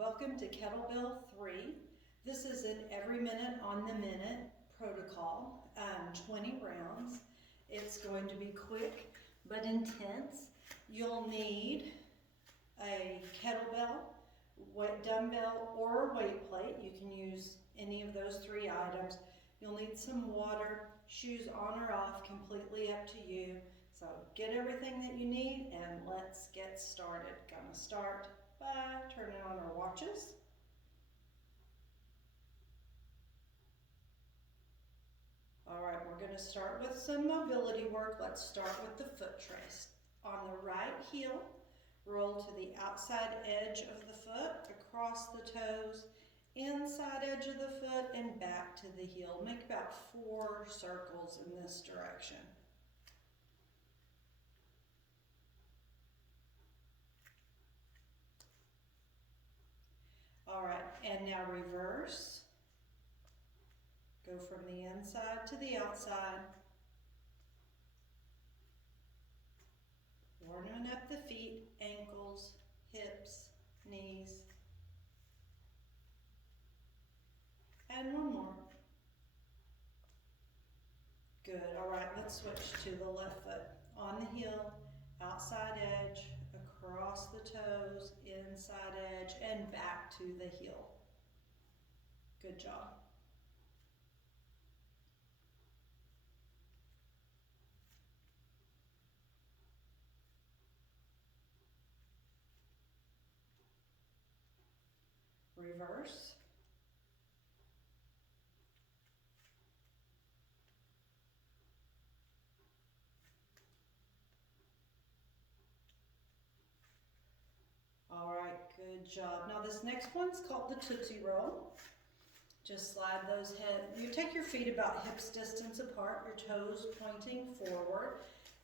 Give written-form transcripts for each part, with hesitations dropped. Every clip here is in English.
Welcome to Kettlebell 3. This is an every minute on the minute protocol, 20 rounds. It's going to be quick but intense. You'll need a kettlebell, dumbbell, or weight plate. You can use any of those three items. You'll need some water, shoes on or off, completely up to you. So get everything that you need and let's get started. Gonna start by turning on our watches. All right, we're gonna start with some mobility work. Let's start with the foot trace. On the right heel, roll to the outside edge of the foot, across the toes, inside edge of the foot, and back to the heel. Make about 4 circles in this direction. All right, and now reverse. Go from the inside to the outside. Warming up the feet, ankles, hips, knees. And one more. Good, all right, let's switch to the left foot. On the heel, outside edge, across the toes, inside edge, and back to the heel. Good job. Reverse. All right, good job. Now this next one's called the Tootsie Roll. Just slide those you take your feet about hips distance apart, your toes pointing forward.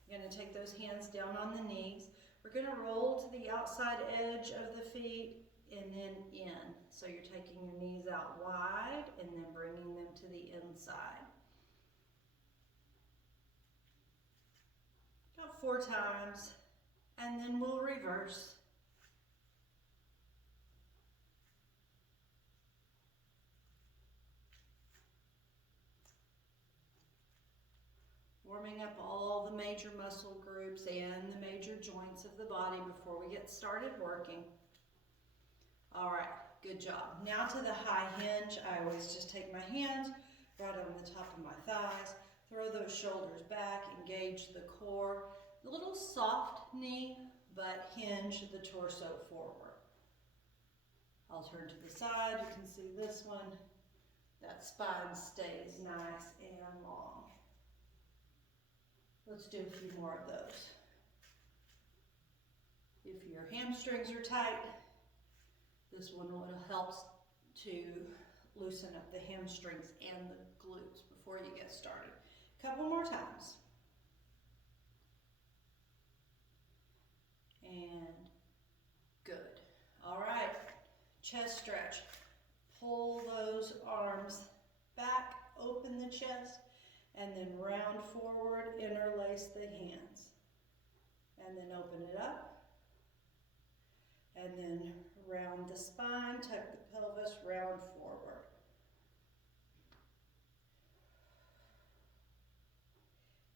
You're gonna take those hands down on the knees. We're gonna roll to the outside edge of the feet and then in. So you're taking your knees out wide and then bringing them to the inside. About 4 times, and then we'll reverse. Warming up all the major muscle groups and the major joints of the body before we get started working. All right, good job. Now to the high hinge. I always just take my hands right on the top of my thighs, throw those shoulders back, engage the core. A little soft knee, but hinge the torso forward. I'll turn to the side. You can see this one. That spine stays nice and long. Let's do a few more of those. If your hamstrings are tight, this one helps to loosen up the hamstrings and the glutes before you get started. A couple more times. And good. All right, chest stretch. Pull those arms back, open the chest, and then round forward, interlace the hands. And then open it up. And then round the spine, tuck the pelvis, round forward.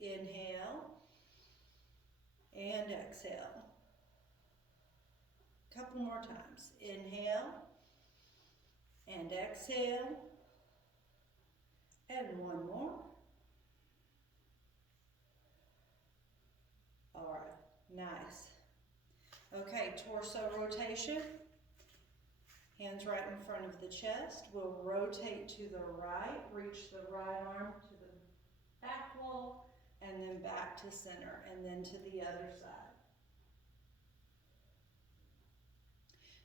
Inhale and exhale. Couple more times. Inhale and exhale. And one more. All right, nice. Okay, torso rotation. Hands right in front of the chest. We'll rotate to the right, reach the right arm to the back wall, and then back to center, and then to the other side.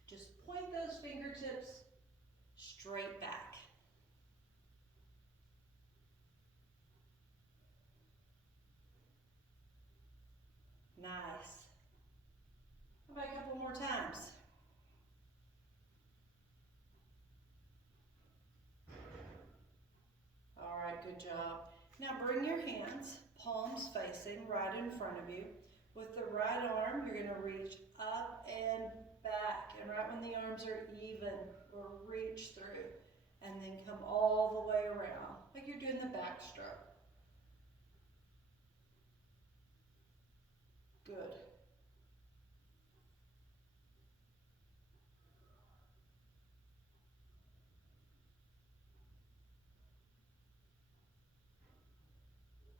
Just point those fingertips straight back. Nice. How about a couple more times? All right, good job. Now bring your hands, palms facing right in front of you. With the right arm, you're going to reach up and back and right when the arms are even, we'll reach through and then come all the way around, like you're doing the backstroke. Good.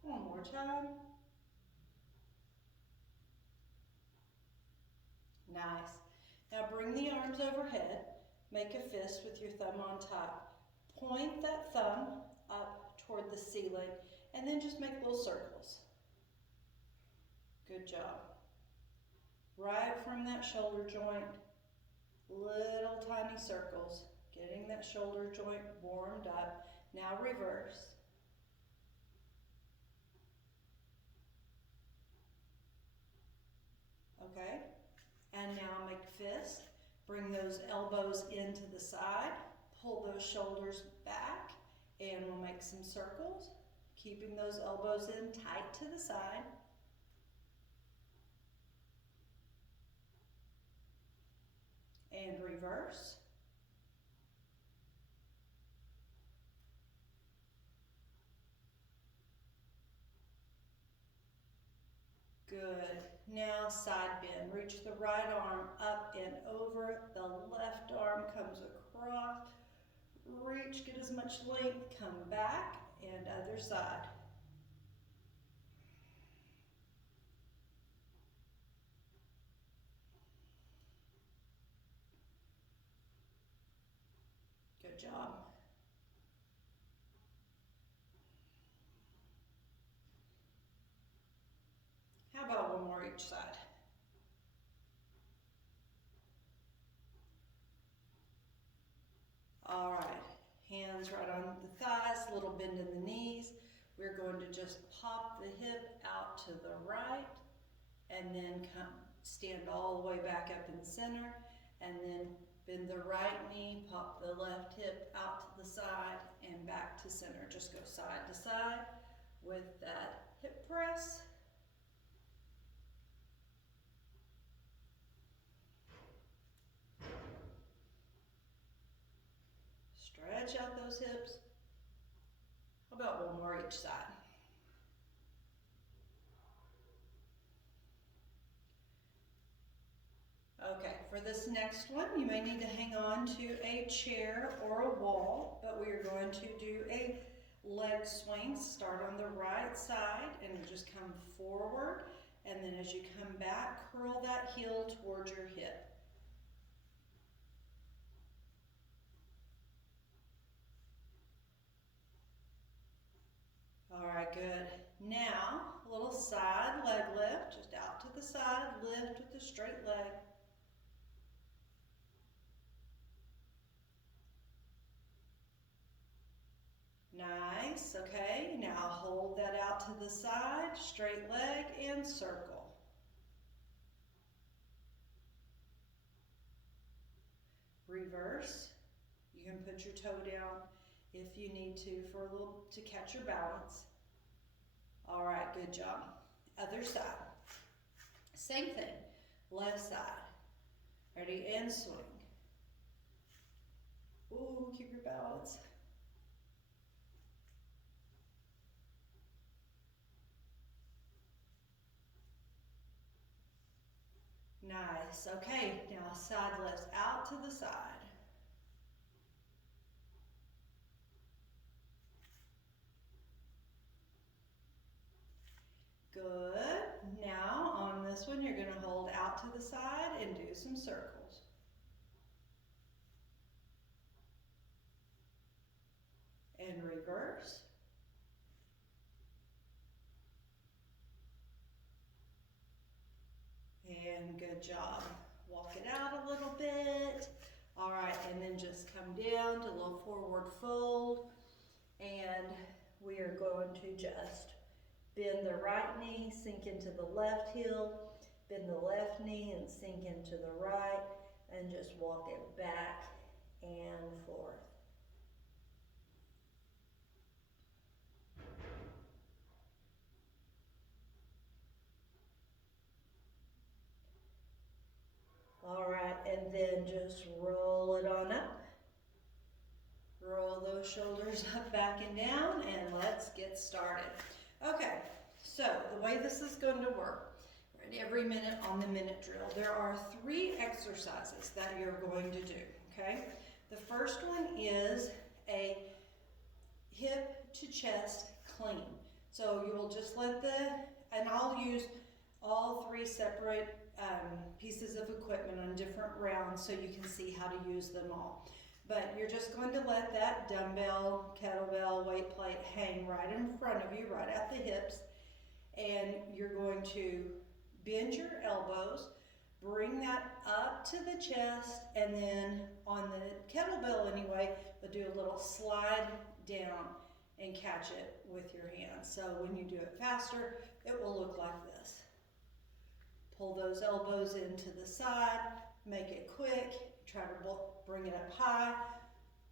One more time. Nice. Now bring the arms overhead. Make a fist with your thumb on top. Point that thumb up toward the ceiling and then just make little circles. Good job. Right from that shoulder joint, little tiny circles, getting that shoulder joint warmed up. Now reverse. Okay, and now make fists. Bring those elbows into the side, pull those shoulders back, and we'll make some circles, keeping those elbows in tight to the side. And reverse. Good. Now side bend. Reach the right arm up and over. The left arm comes across. Reach, get as much length. Come back and other side. Good job. How about one more each side? All right, hands right on the thighs, little bend in the knees. We're going to just pop the hip out to the right and then come stand all the way back up in the center and then bend the right knee, pop the left hip out to the side and back to center. Just go side to side with that hip press. Stretch out those hips. How about one more each side? Okay, for this next one, you may need to hang on to a chair or a wall, but we are going to do a leg swing. Start on the right side and just come forward, and then as you come back, curl that heel towards your hip. All right, good. Now, a little side leg lift, just out to the side, lift with the straight leg. Nice, okay. Now hold that out to the side, straight leg and circle. Reverse. You can put your toe down if you need to for a little to catch your balance. All right, good job. Other side. Same thing. Left side. Ready and swing. Ooh, keep your balance. Nice. Okay, now side lifts out to the side. Good. Now on this one, you're going to hold out to the side and do some circles. And reverse. And good job. Walk it out a little bit. All right, and then just come down to a little forward fold. And we are going to just bend the right knee, sink into the left heel, bend the left knee and sink into the right, and just walk it back and forth. All right, and then then just roll it on up. Roll those shoulders up, back, and down, and let's get started. Okay, so the way this is going to work, every minute on the minute drill, there are 3 exercises that you're going to do, okay? The first one is a hip to chest clean. So you will just let and I'll use all 3 separate pieces of equipment on different rounds so you can see how to use them all. But you're just going to let that dumbbell, kettlebell, weight plate hang right in front of you, right at the hips. And you're going to bend your elbows, bring that up to the chest, and then on the kettlebell anyway, we'll do a little slide down and catch it with your hands. So when you do it faster, it will look like this. Pull those elbows into the side, make it quick, try to bring it up high.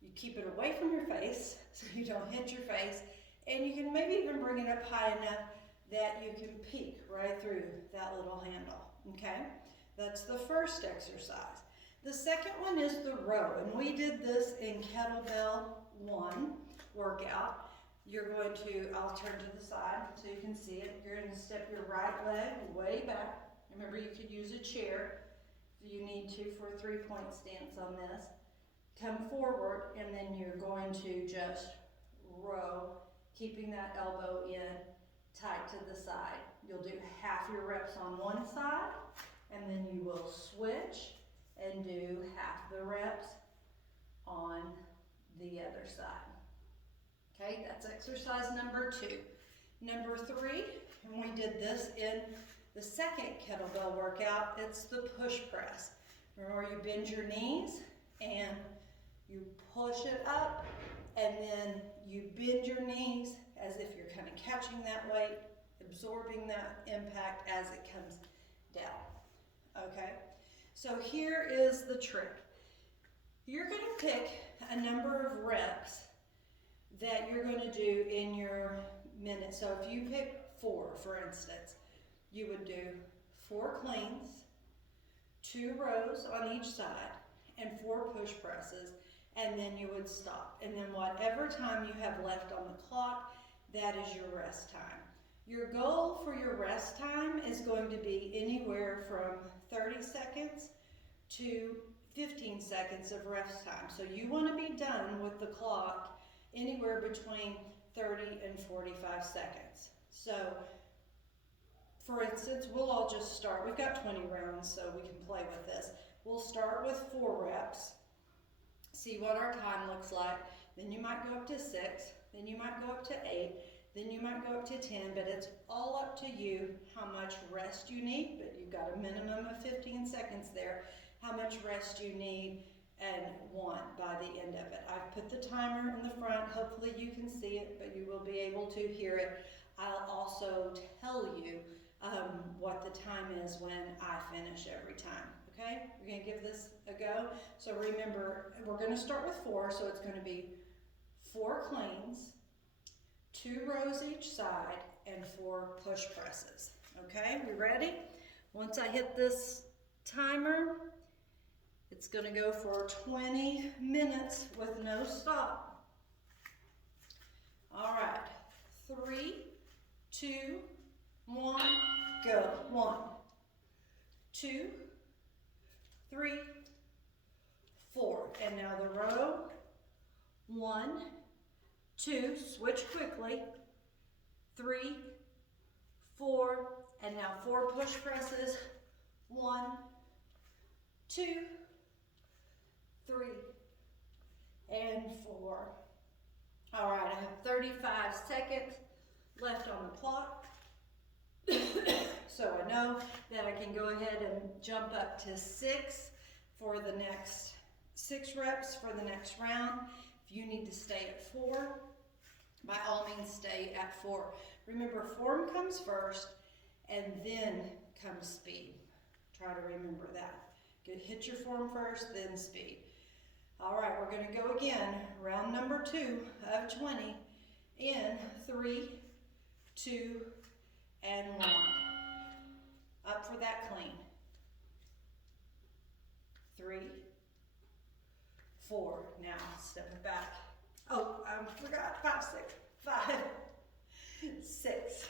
You keep it away from your face so you don't hit your face, and you can maybe even bring it up high enough that you can peek right through that little handle, okay? That's the first exercise. The second one is the row, and we did this in Kettlebell 1 workout. You're going to, I'll turn to the side so you can see it. You're going to step your right leg way back. Remember, you could use a chair if you need to for a 3-point stance on this. Come forward, and then you're going to just row, keeping that elbow in tight to the side. You'll do half your reps on one side, and then you will switch and do half the reps on the other side. Okay, that's exercise number 2. Number 3, and we did this in the second kettlebell workout, it's the push press. Remember, you bend your knees and you push it up, and then you bend your knees as if you're kind of catching that weight, absorbing that impact as it comes down, okay? So here is the trick. You're going to pick a number of reps that you're going to do in your minute. So if you pick 4, for instance, you would do 4 cleans, 2 rows on each side, and 4 push presses, and then you would stop. And then whatever time you have left on the clock, that is your rest time. Your goal for your rest time is going to be anywhere from 30 seconds to 15 seconds of rest time. So you want to be done with the clock anywhere between 30 and 45 seconds. So, for instance, we'll all just start. We've got 20 rounds, so we can play with this. We'll start with 4 reps, see what our time looks like. Then you might go up to 6, then you might go up to 8, then you might go up to 10, but it's all up to you how much rest you need, but you've got a minimum of 15 seconds there, how much rest you need and want by the end of it. I've put the timer in the front. Hopefully you can see it, but you will be able to hear it. I'll also tell you what the time is when I finish every time, okay? We're gonna give this a go. So remember, we're gonna start with 4, so it's gonna be 4 cleans, 2 rows each side, and 4 push presses, okay? We ready? Once I hit this timer, it's gonna go for 20 minutes with no stop. All right, 3, 2, 1, go. 1, 2, 3, 4. And now the row. 1, 2, switch quickly. 3, 4, and now 4 push presses. 1, 2, 3, and 4. All right, I have 35 seconds left on the clock. So I know that I can go ahead and jump up to 6 for the next 6 reps for the next round. If you need to stay at 4, by all means stay at 4. Remember, form comes first and then comes speed. Try to remember that. Hit your form first, then speed. All right, we're going to go again. Round number 2 of 20 in 3, 2, and 1. Up for that clean. 3, 4. Now step it back. Oh, I forgot 5, 6, 5, 6.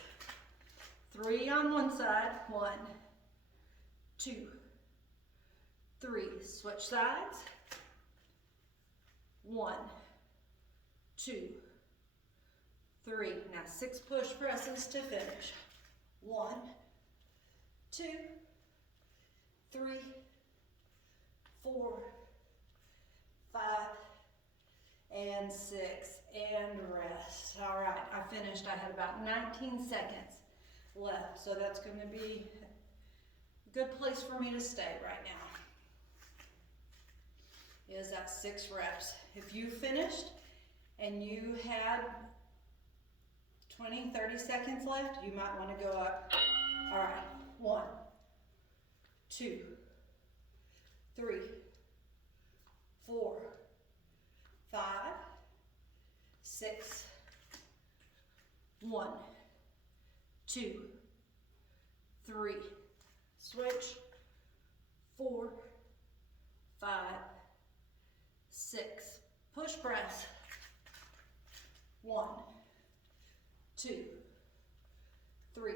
3 on one side. 1, 2, 3. Switch sides. 1, 2, 3. Now 6 push presses to finish. 1, 2, 3, 4, 5, and 6, and rest. All right, I finished. I had about 19 seconds left, so that's going to be a good place for me to stay right now. Is that 6 reps. If you finished and you had 20, 30 seconds left, you might want to go up. All right, 1, 2, 3, 4, 5, 6, 1, 2, 3, switch, 4, 5, 6, push press, 1, 2, 3,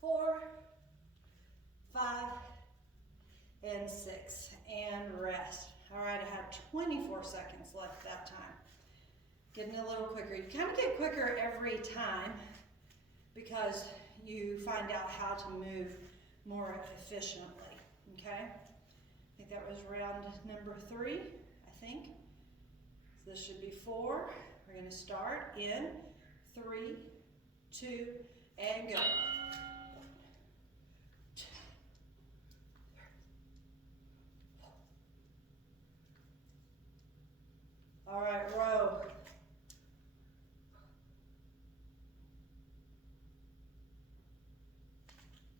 4, 5, and 6, and rest. All right, I have 24 seconds left that time. Getting a little quicker. You kind of get quicker every time because you find out how to move more efficiently, okay? I think that was round number 3, I think. So this should be 4. We're gonna start in 3, 2, and go. All right, row.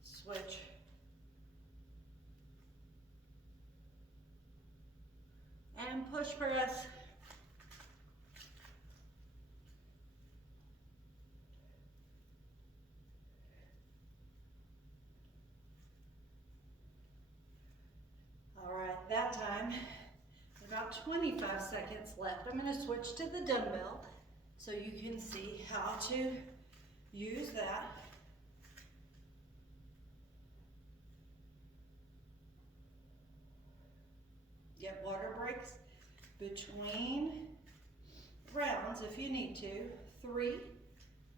Switch. And push press. All right, that time, about 25 seconds left. I'm going to switch to the dumbbell so you can see how to use that. Get water breaks between rounds if you need to. 3,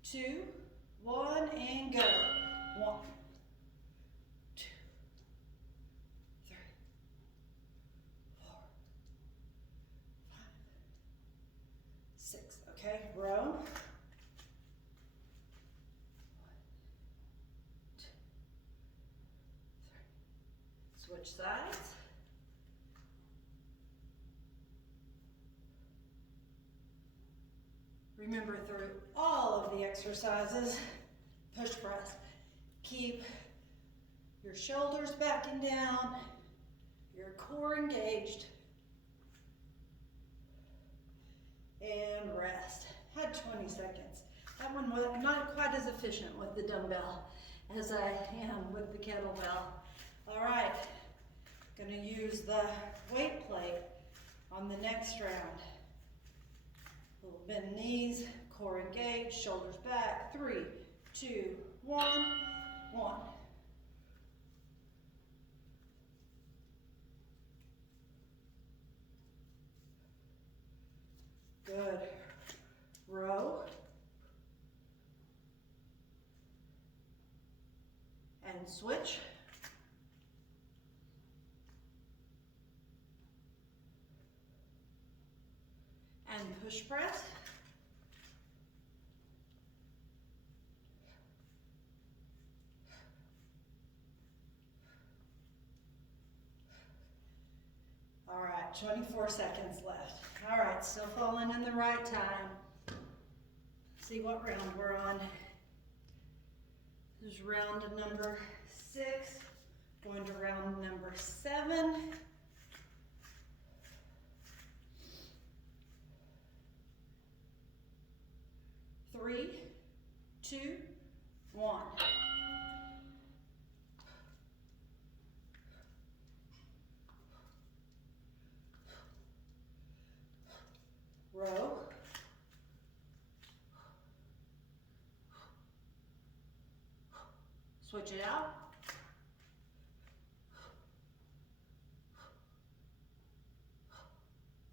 2, 1, and go. 1, 2, 3, 4, 5, 6. Okay, row. 1, 2, 3. Switch sides. Remember, through all of the exercises, push press. Keep your shoulders back and down, your core engaged, and rest. Had 20 seconds. That one was not quite as efficient with the dumbbell as I am with the kettlebell. All right, gonna use the weight plate on the next round. Little bend knees, core engaged, shoulders back. 3, 2, 1, 1. Good. Row. And switch. And push press. All right, 24 seconds left. All right, still falling in the right time. See what round we're on. This is round number 6, going to round number 7. 3, 2, 1. Switch it out.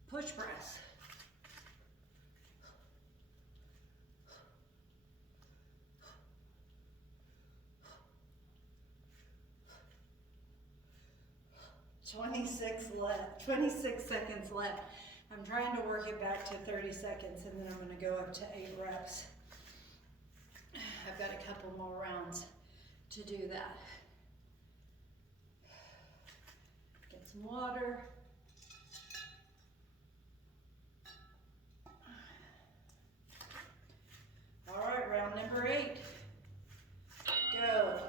Push press. Twenty-six seconds left. I'm trying to work it back to 30 seconds and then I'm going to go up to 8 reps. I've got a couple more rounds to do that. Get some water. All right, round number 8. Go.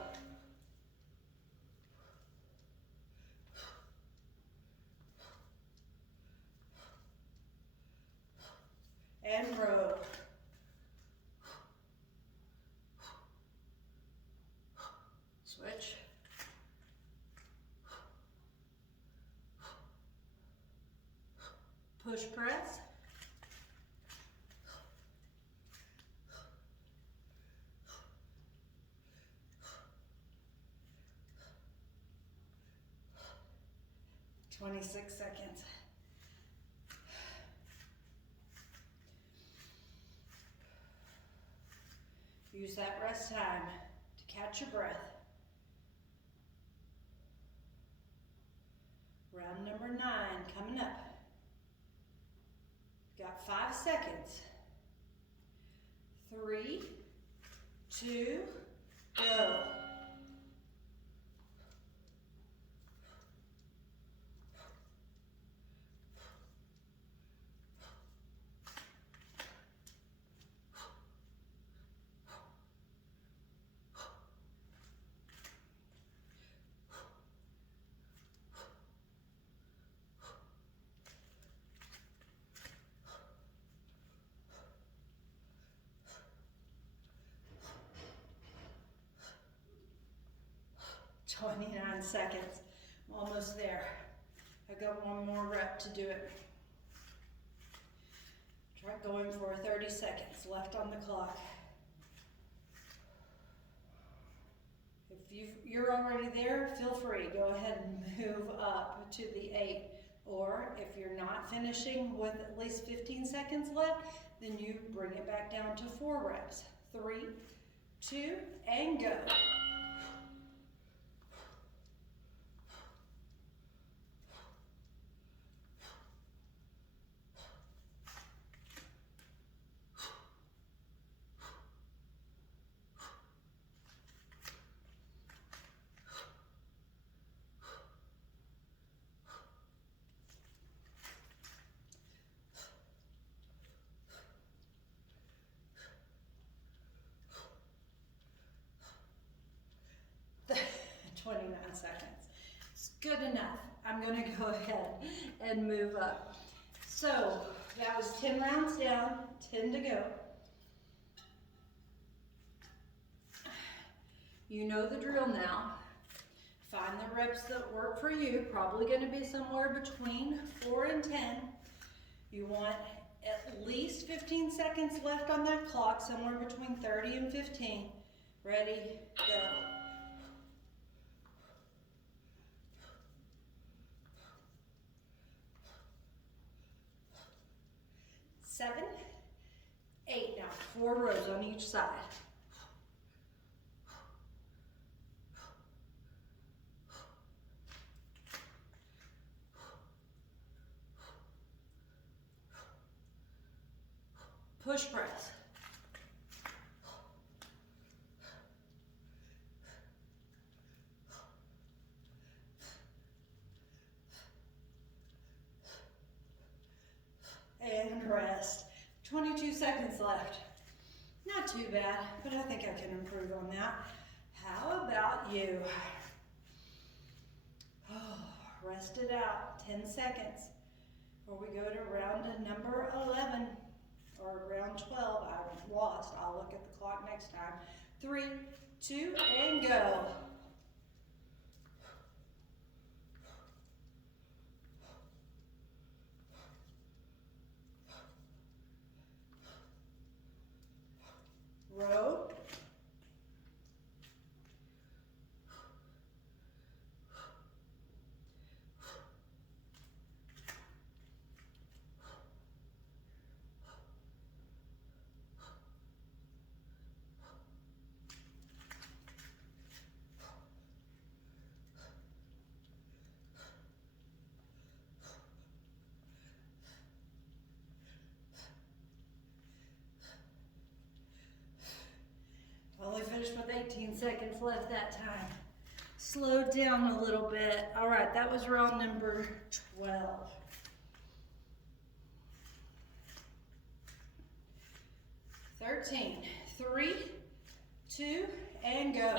And row. Switch. Push press. "26 seconds. Use that rest time to catch your breath. Round number 9 coming up. Got 5 seconds. 3, 2, go. "29 seconds. I'm almost there. I've got one more rep to do it. Try going for 30 seconds left on the clock. If you're already there, feel free. Go ahead and move up to the 8. Or if you're not finishing with at least 15 seconds left, then you bring it back down to 4 reps. 3, 2, and go. Seconds. It's good enough. I'm going to go ahead and move up. So that was 10 rounds down, 10 to go. You know the drill now. Find the reps that work for you. Probably going to be somewhere between 4 and 10. You want at least 15 seconds left on that clock, somewhere between 30 and 15. Ready, go. 7, 8. Now 4 rows on each side. Push press. And rest. 22 seconds left. Not too bad, but I think I can improve on that. How about you? Oh, rest it out. 10 seconds. Before we go to round number 11, or round 12, I've lost. I'll look at the clock next time. 3, 2, and go. Row. 18 seconds left that time. Slowed down a little bit. All right, that was round number 12. 13, 3, 2, and go.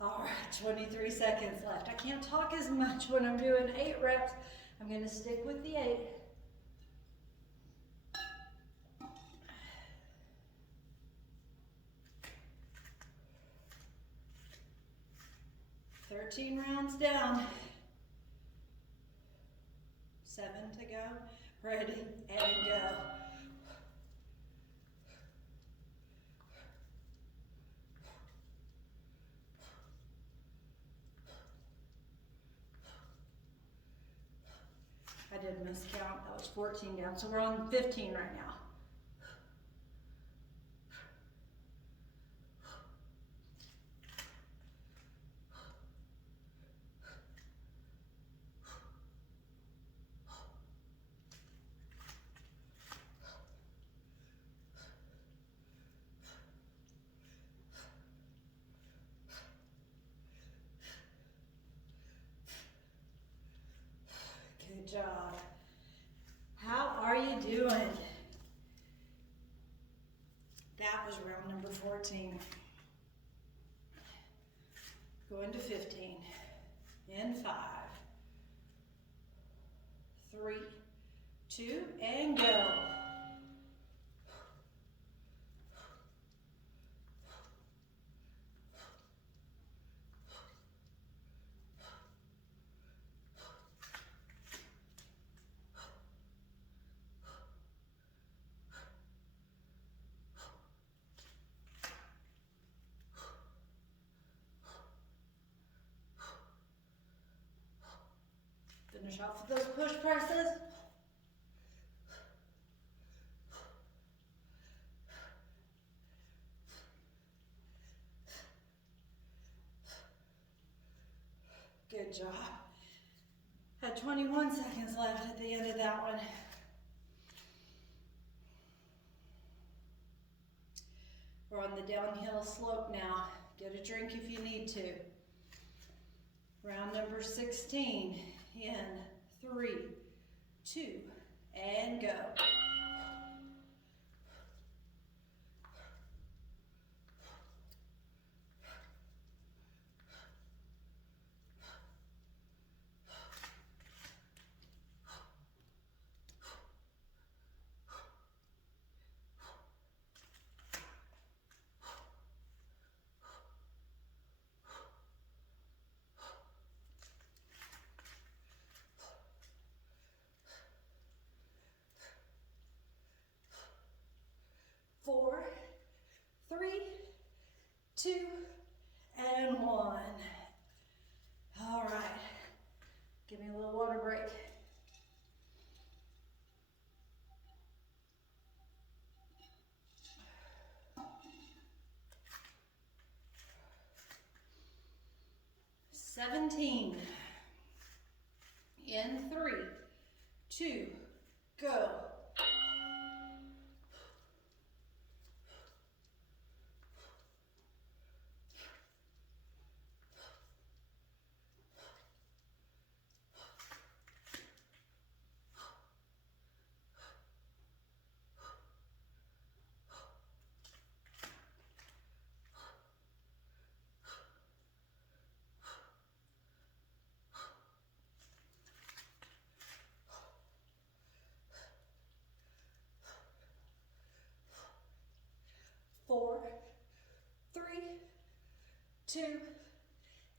All right, 23 seconds left. I can't talk as much when I'm doing 8 reps. I'm gonna stick with the 8. Thirteen rounds down. 7 to go. Ready, and go. I did miscount, that was 14 down, so we're on 15 right now. Good job. How are you doing? That was round number 14. Going to 15. In 5, 3, 2, and go. Finish off with those push presses. Good job. Had 21 seconds left at the end of that one. We're on the downhill slope now. Get a drink if you need to. Round number 16 in 3, 2, and go. 4, 3, 2, and 1. All right, give me a little water break. "17 in 3, 2, go." 4, 3, 2,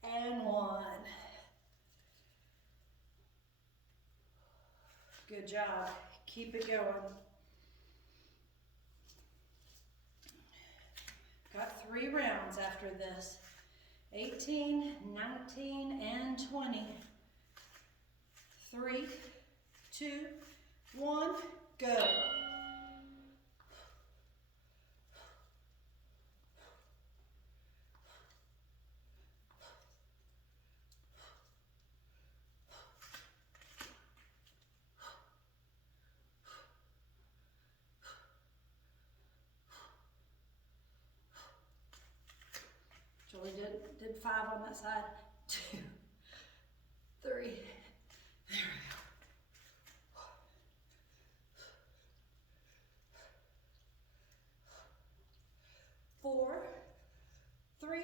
and 1. Good job. Keep it going. Got 3 rounds after this. 18, 19, and 20. 3, 2, 1, go. Julie did 5 on that side. 2, 3. There we go. 4, 3,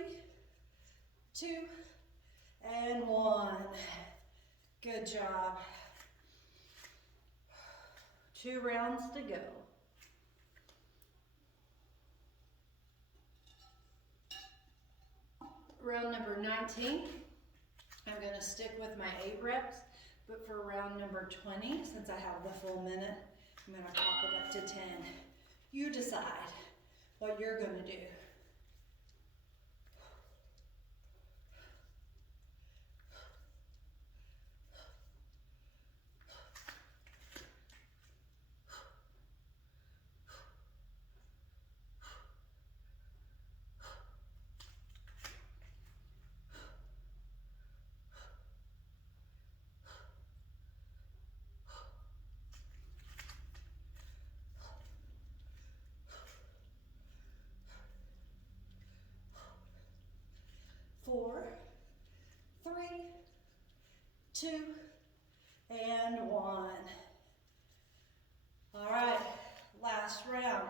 2, and 1. Good job. 2 rounds to go. Round number 19, I'm going to stick with my 8 reps, but for round number 20, since I have the full minute, I'm going to pop it up to 10. You decide what you're going to do. Four, 3, 2, and 1. All right, last round.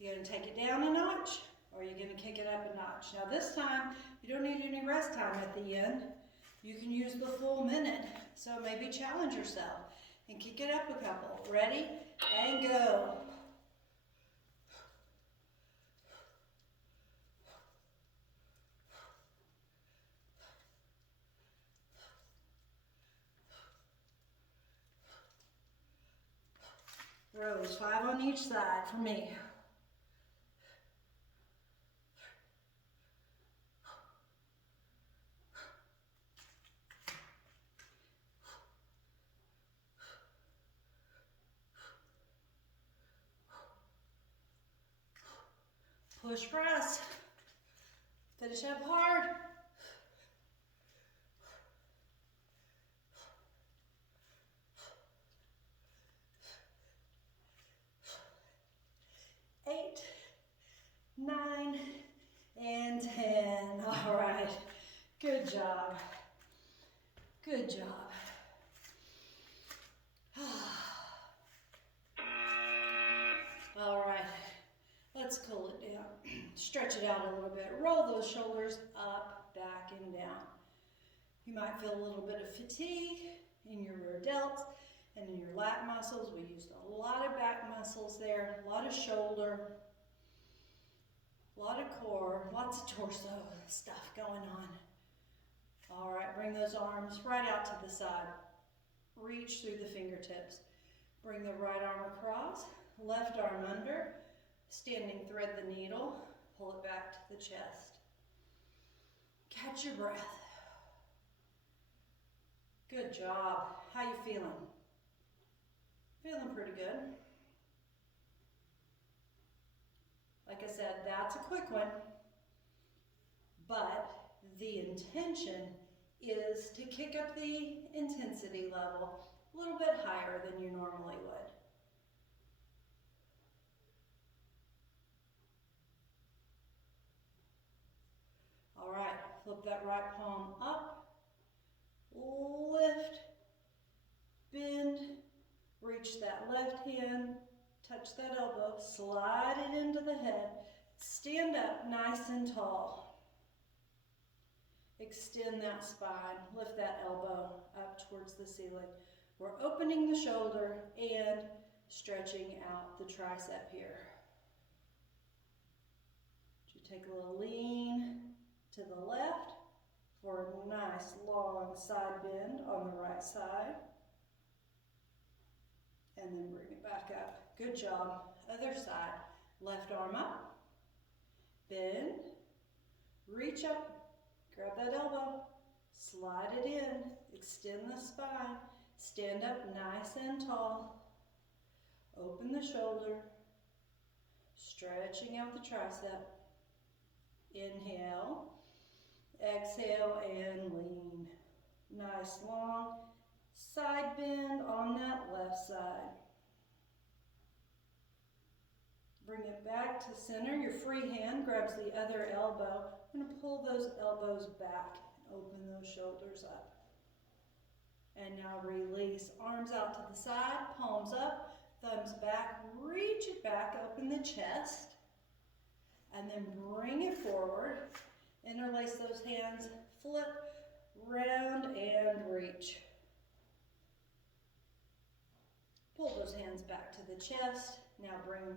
You're gonna take it down a notch, or you're gonna kick it up a notch. Now this time, you don't need any rest time at the end. You can use the full minute, so maybe challenge yourself and kick it up a couple. Ready, and go. Rows, 5 on each side for me. Push press. Finish up hard. Eight, 9, and 10. All right. Good job. Good job. All right. Let's cool it down. Stretch it out a little bit. Roll those shoulders up, back, and down. You might feel a little bit of fatigue in your rear delts and in your lat muscles. We used a lot of back muscles there, a lot of shoulder, a lot of core, lots of torso stuff going on. All right, bring those arms right out to the side. Reach through the fingertips. Bring the right arm across, left arm under. Standing, thread the needle, pull it back to the chest. Catch your breath. Good job. How you feeling? Feeling pretty good. Like I said, that's a quick one, but the intention is to kick up the intensity level a little bit higher than you normally would. All right, flip that right palm up, lift, bend, reach that left hand, touch that elbow, slide it into the head, stand up nice and tall. Extend that spine, lift that elbow up towards the ceiling. We're opening the shoulder and stretching out the tricep here. You take a little lean to the left for a nice long side bend on the right side. and then bring it back up. Good job. Other side. Left arm up, bend, reach up, grab that elbow, slide it in, extend the spine, stand up nice and tall, open the shoulder, stretching out the tricep. Inhale, exhale, and lean. Nice long side bend on that left side. Bring it back to center. Your free hand grabs the other elbow. I'm going to pull those elbows back and open those shoulders up. And now release. Arms out to the side, palms up, thumbs back. Reach it back, open the chest. And then bring it forward. Interlace those hands, flip, round, and reach. Pull those hands back to the chest. Now bring them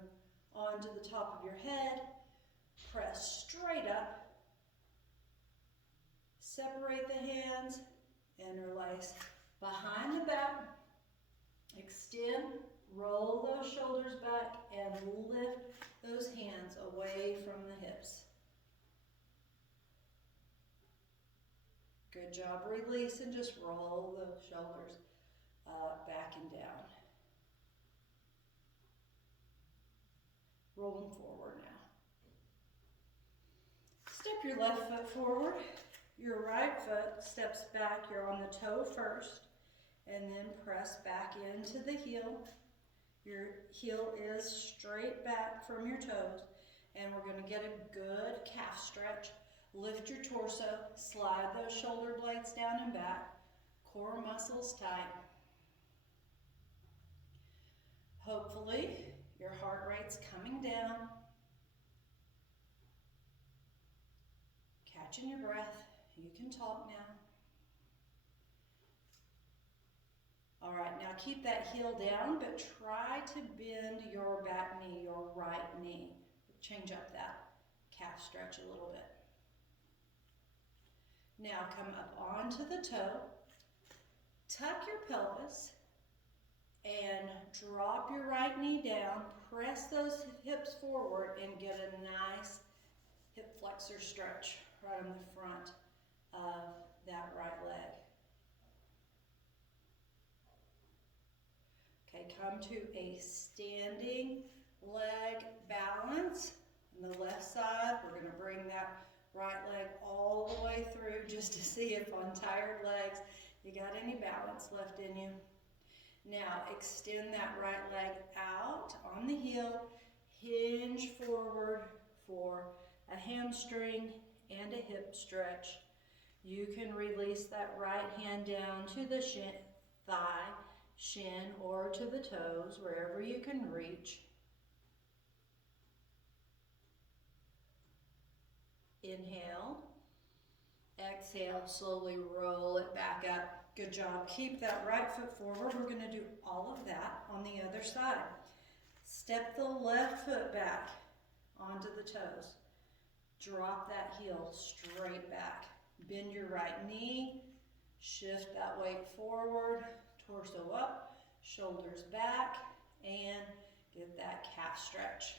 onto the top of your head. Press straight up. Separate the hands. Interlace behind the back. Extend. Roll those shoulders back and lift those hands away from the hips. Good job. Release and just roll the shoulders up, back, and down. Roll them forward now. Step your left foot forward. Your right foot steps back. You're on the toe first. And then press back into the heel. Your heel is straight back from your toes. And we're going to get a good calf stretch. Lift your torso. Slide those shoulder blades down and back. Core muscles tight. Hopefully, your heart rate's coming down. Catching your breath. You can talk now. All right, now keep that heel down, but try to bend your back knee, your right knee. Change up that calf stretch a little bit. Now come up onto the toe. Tuck your pelvis and drop your right knee down. Press those hips forward and get a nice hip flexor stretch right on the front of that right leg. Okay, come to a standing leg balance. On the left side, we're going to bring that right leg all the way through just to see if on tired legs you got any balance left in you. Now extend that right leg out on the heel, hinge forward for a hamstring and a hip stretch. You can release that right hand down to the shin, thigh, shin, or to the toes, wherever you can reach. Inhale, exhale, slowly roll it back up. Good job. Keep that right foot forward. We're going to do all of that on the other side. Step the left foot back onto the toes. Drop that heel straight back. Bend your right knee. Shift that weight forward. Torso up, shoulders back, and get that calf stretch.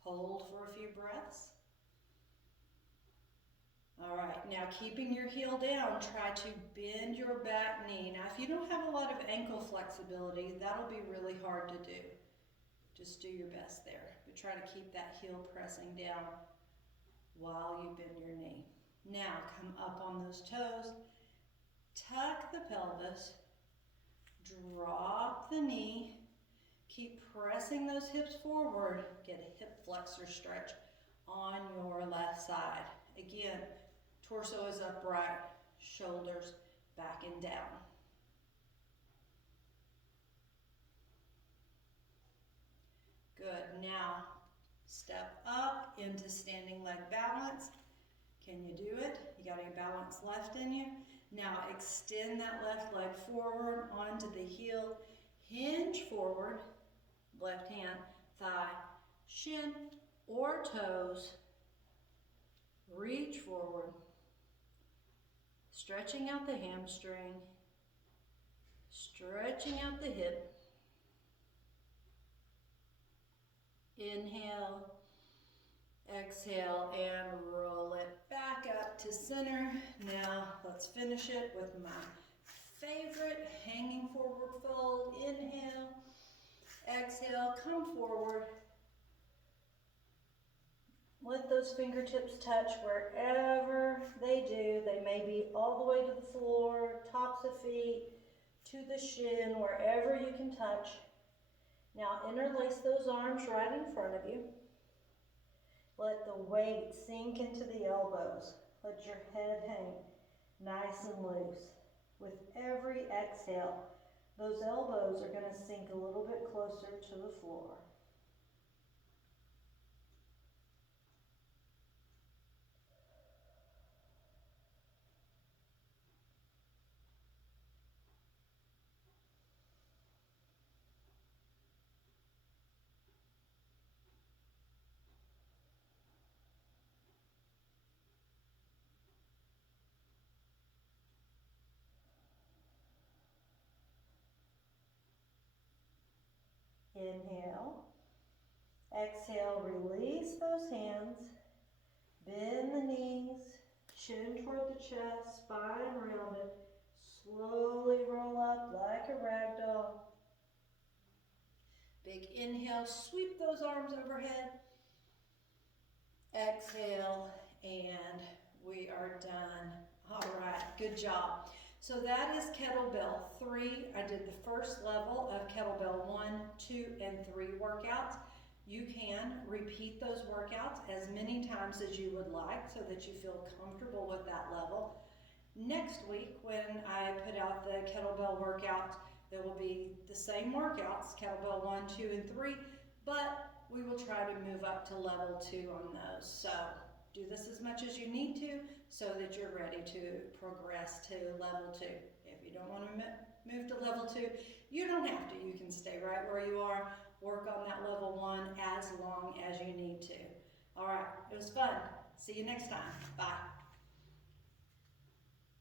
Hold for a few breaths. All right, now keeping your heel down, try to bend your back knee. Now, if you don't have a lot of ankle flexibility, that'll be really hard to do. Just do your best there, but try to keep that heel pressing down while you bend your knee. Now, come up on those toes, tuck the pelvis, drop the knee, keep pressing those hips forward, get a hip flexor stretch on your left side. Again, torso is upright, shoulders back and down. Good, now step up into standing leg balance. Can you do it? You got any balance left in you? Now extend that left leg forward onto the heel. Hinge forward, left hand, thigh, shin, or toes. Reach forward. Stretching out the hamstring, stretching out the hip. Inhale, exhale, and roll it back up to center. Now let's finish it with my favorite hanging forward fold. Inhale, exhale, come forward. Let those fingertips touch wherever they do. They may be all the way to the floor, tops of feet, to the shin, wherever you can touch. Now interlace those arms right in front of you. Let the weight sink into the elbows. Let your head hang nice and loose. With every exhale, those elbows are going to sink a little bit closer to the floor. Inhale. Exhale, release those hands. Bend the knees, chin toward the chest, spine rounded. Slowly roll up like a rag doll. Big inhale, sweep those arms overhead. Exhale, and we are done. All right, good job. So that is Kettlebell 3. I did the first level of Kettlebell 1, 2, and 3 workouts. You can repeat those workouts as many times as you would like so that you feel comfortable with that level. Next week, when I put out the kettlebell workouts, there will be the same workouts, kettlebell 1, 2, and 3, but we will try to move up to level 2 on those. So do this as much as you need to so that you're ready to progress to level 2. If you don't want to move to level 2, you don't have to. You can stay right where you are. Work on that level 1 as long as you need to. All right, it was fun. See you next time. Bye.